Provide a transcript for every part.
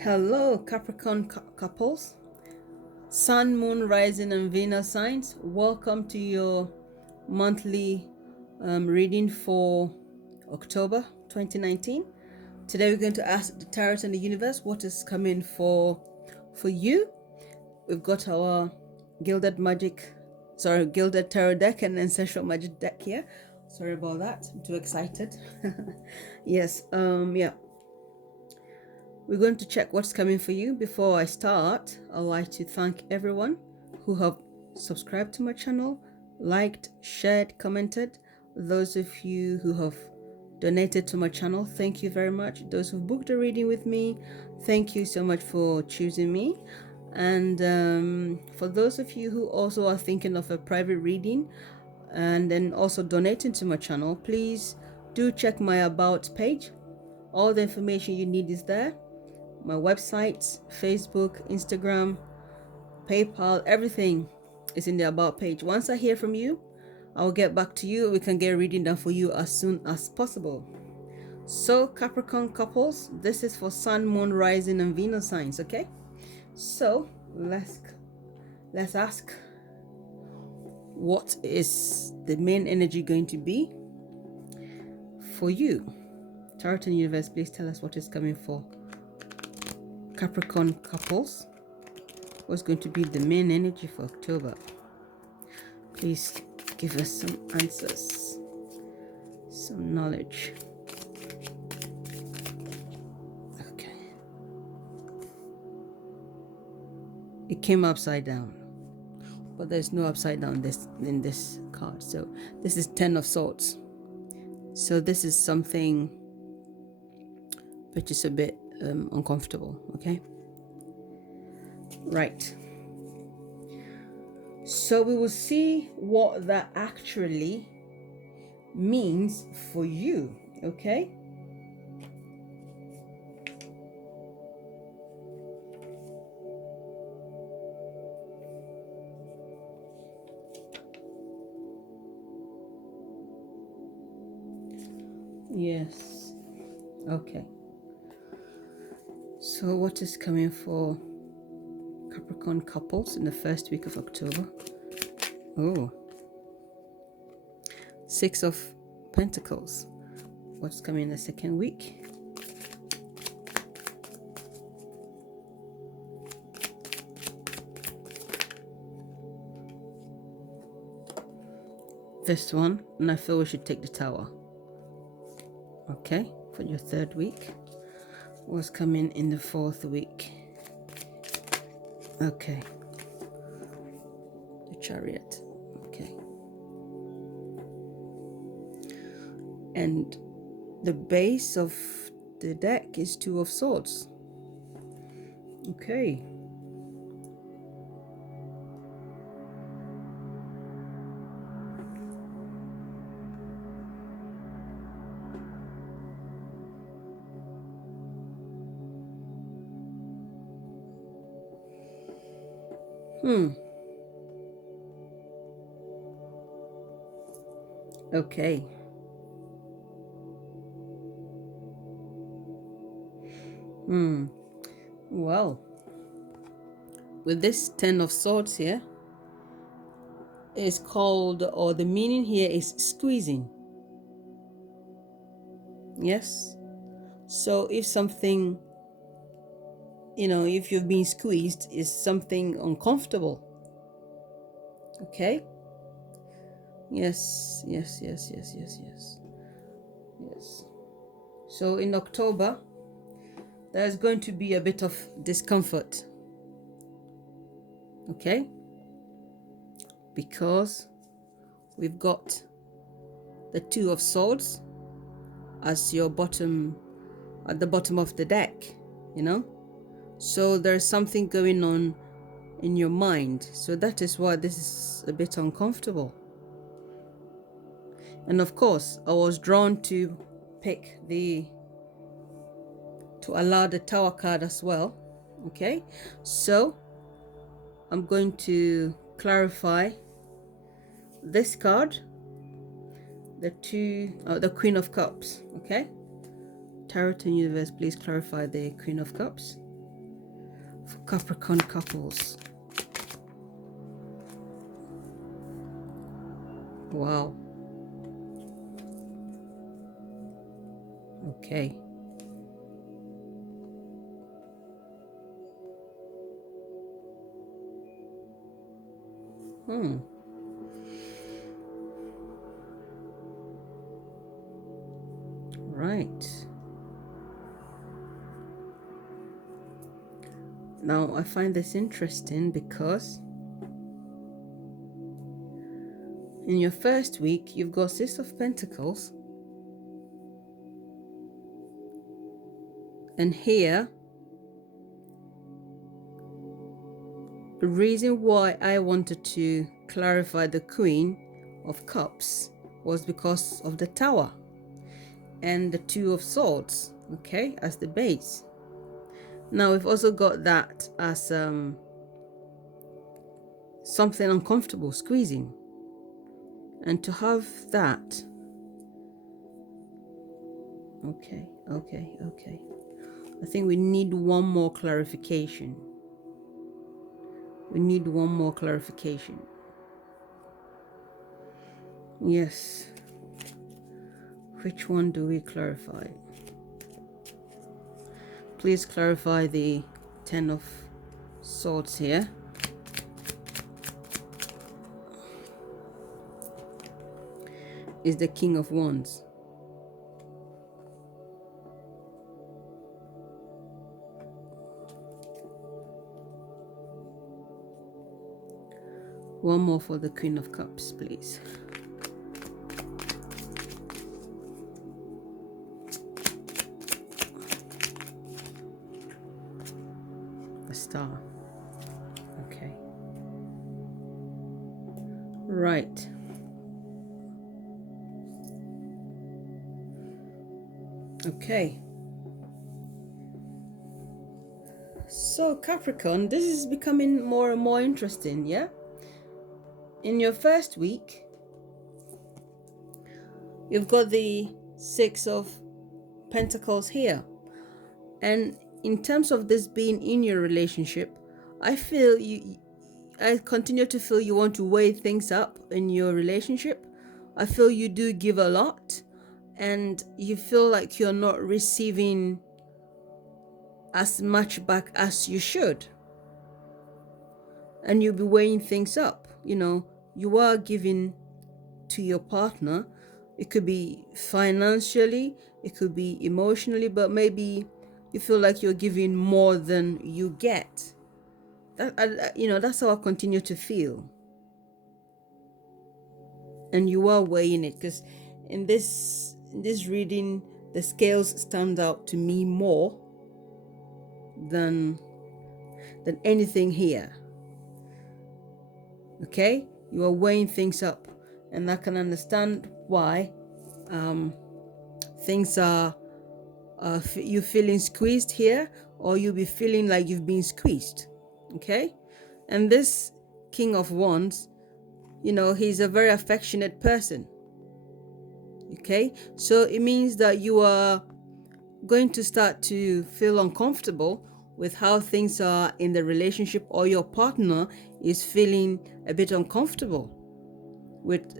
Hello, Capricorn couples, Sun, Moon, Rising, and Venus signs. Welcome to your monthly reading for October 2019. Today, we're going to ask the Tarot and the Universe what is coming for you. We've got our Gilded Tarot deck and Ancestral Magic deck here. Sorry about that. I'm too excited. Yes. Yeah. We're going to check what's coming for you. Before I start, I'd like to thank everyone who have subscribed to my channel, liked, shared, commented. Those of you who have donated to my channel, thank you very much. Those who've booked a reading with me, thank you so much for choosing me. And for those of you who also are thinking of a private reading and then also donating to my channel, please do check my about page. All the information you need is there. My website, Facebook, Instagram, PayPal, everything is in the about page. Once I hear from you, I'll get back to you. We can get a reading done for you as soon as possible. So, Capricorn couples, this is for Sun, Moon, Rising, and Venus signs, okay? So, let's ask, what is the main energy going to be for you? Tarot and Universe, please tell us what is coming for Capricorn couples. What's going to be the main energy for October? Please give us some answers, some knowledge. Okay. It came upside down, but there's no upside down in this card. So this is 10 of Swords. So this is something which is a bit uncomfortable, okay? Right. So we will see what that actually means for you, okay? Yes. Okay. So what is coming for Capricorn couples in the first week of October? Oh, 6 of Pentacles. What's coming in the second week? This one, and I feel we should take the Tower. Okay, for your third week. What's coming in the fourth week? Okay, the Chariot. Okay, and the base of the deck is 2 of Swords. Okay. Okay. Well, with this 10 of Swords here, it's called, or the meaning here is squeezing. Yes. So if something, if you've been squeezed, is something uncomfortable. Okay. Yes. So in October, there's going to be a bit of discomfort. Okay. Because we've got the 2 of Swords as your at the bottom of the deck, so there's something going on in your mind. So that is why this is a bit uncomfortable. And of course, I was drawn to pick to allow the Tower card as well. Okay, so I'm going to clarify this card, the Queen of Cups. Okay, Tarot and Universe, please clarify the Queen of Cups. for Capricorn couples. Wow. Okay. Right. Now I find this interesting because in your first week you've got Six of Pentacles, and here the reason why I wanted to clarify the Queen of Cups was because of the Tower and the Two of Swords, okay, as the base. Now we've also got that as something uncomfortable, squeezing. And to have that, okay. I think we need one more clarification. Yes. Which one do we clarify? Please clarify the Ten of Swords here. Is the King of Wands. One more for the Queen of Cups, please. The Star. Okay. Right. Okay. So Capricorn, this is becoming more and more interesting, yeah? In your first week, you've got the Six of Pentacles here. And in terms of this being in your relationship, I continue to feel you want to weigh things up in your relationship. I feel you do give a lot, and you feel like you're not receiving as much back as you should. And you'll be weighing things up. You are giving to your partner. It could be financially, it could be emotionally, but maybe you feel like you're giving more than you get. That's how I continue to feel. And you are weighing it, because in this reading, the scales stand out to me more than anything here. Okay, you are weighing things up, and I can understand why things are you feeling squeezed here, or you'll be feeling like you've been squeezed. Okay, and this King of Wands, he's a very affectionate person. Okay, so it means that you are going to start to feel uncomfortable with how things are in the relationship, or your partner is feeling a bit uncomfortable with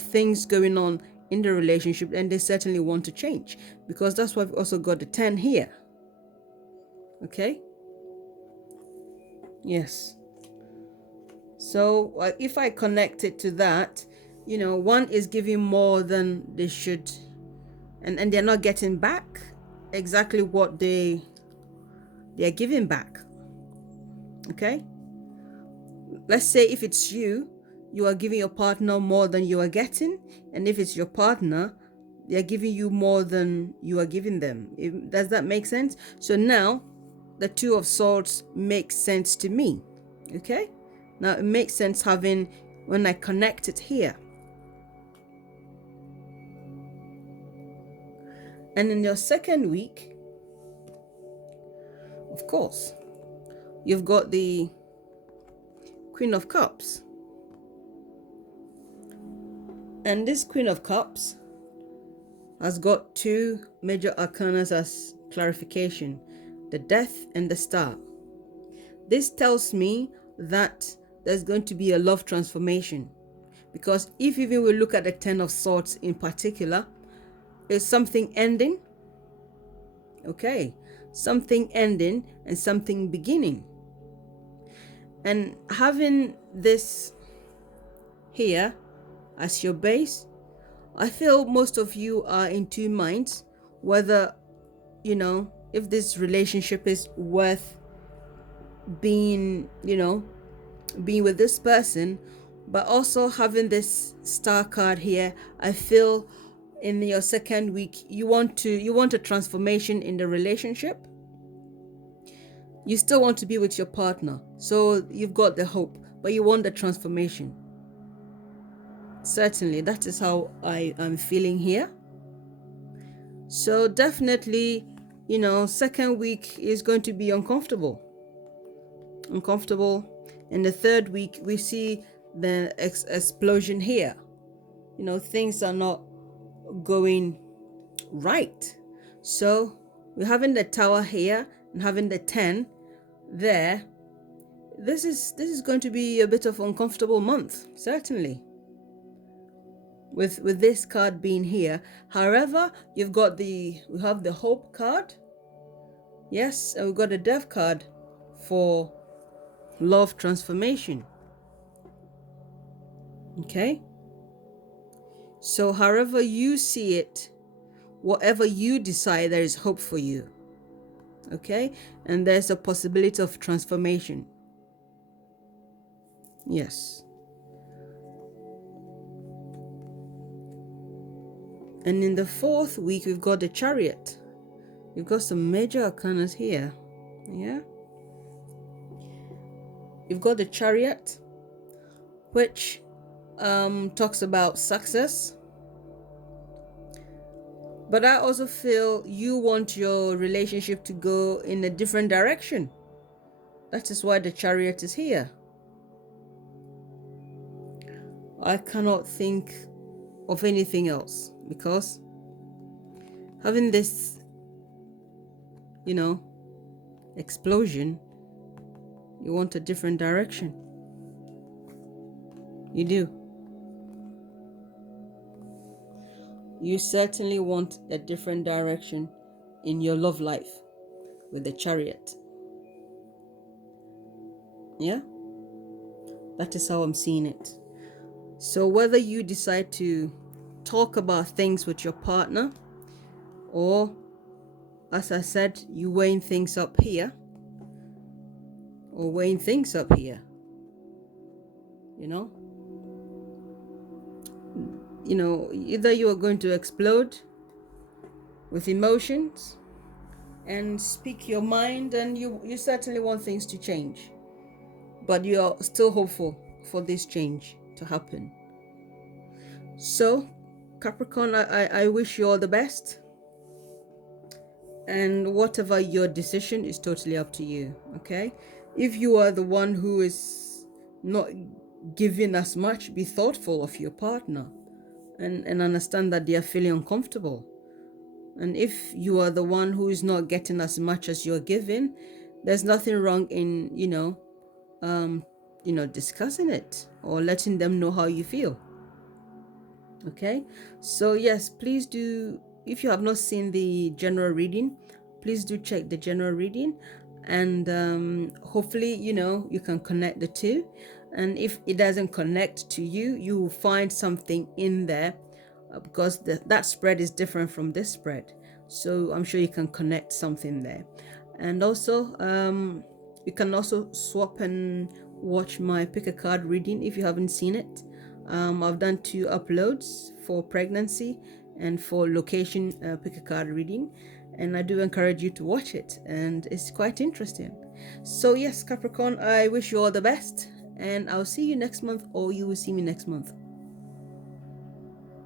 things going on in the relationship, and they certainly want to change, because that's why we've also got the 10 here. Okay, yes. So if I connect it to that, one is giving more than they should, and they're not getting back exactly what they're giving back. Okay, let's say if it's you are giving your partner more than you are getting, and if it's your partner, they're giving you more than you are giving them. Does that make sense? So now the Two of Swords makes sense to me. Okay, now it makes sense when I connect it here. And in your second week, of course, you've got the Queen of Cups. And this Queen of Cups has got two major arcanas as clarification: the Death and the Star. This tells me that there's going to be a love transformation, because if even we look at the 10 of Swords in particular, is something ending, okay, something ending and something beginning. And having this here as your base, I feel most of you are in two minds whether, if this relationship is worth being, being with this person. But also having this star card here, I feel in your second week you want a transformation in the relationship. You still want to be with your partner, so you've got the hope, but you want the transformation. Certainly, that is how I am feeling here. So definitely, second week is going to be uncomfortable. In the third week, we see the explosion here. Things are not going right. So we're having the Tower here and having the 10 there. This is going to be a bit of uncomfortable month, certainly, with this card being here. However, we have the Hope card, yes, and we've got the Death card for love transformation. Okay, so however you see it, whatever you decide, there is hope for you. Okay, and there's a possibility of transformation. Yes. And in the fourth week, we've got the Chariot. We've got some major arcanas here. Yeah. You've got the Chariot, which talks about success. But I also feel you want your relationship to go in a different direction. That is why the Chariot is here. I cannot think of anything else, because having this, explosion, you want a different direction. You do. You certainly want a different direction in your love life with the Chariot. Yeah? That is how I'm seeing it. So whether you decide to talk about things with your partner, or, as I said, you weighing things up here, or weighing things up here, either you are going to explode with emotions and speak your mind, and you certainly want things to change, but you are still hopeful for this change to happen. So Capricorn, I wish you all the best, and whatever your decision is totally up to you. Okay, if you are the one who is not giving as much, be thoughtful of your partner and understand that they are feeling uncomfortable. And if you are the one who is not getting as much as you're giving, there's nothing wrong in discussing it or letting them know how you feel. Okay, so yes, please do, if you have not seen the general reading, please do check the general reading, and hopefully you can connect the two. And if it doesn't connect to you, you will find something in there, because that spread is different from this spread, so I'm sure you can connect something there. And also you can also swap and watch my pick a card reading if you haven't seen it. I've done 2 uploads for pregnancy and for location pick a card reading, and I do encourage you to watch it, and it's quite interesting. So yes, Capricorn, I wish you all the best, and I'll see you next month, or you will see me next month.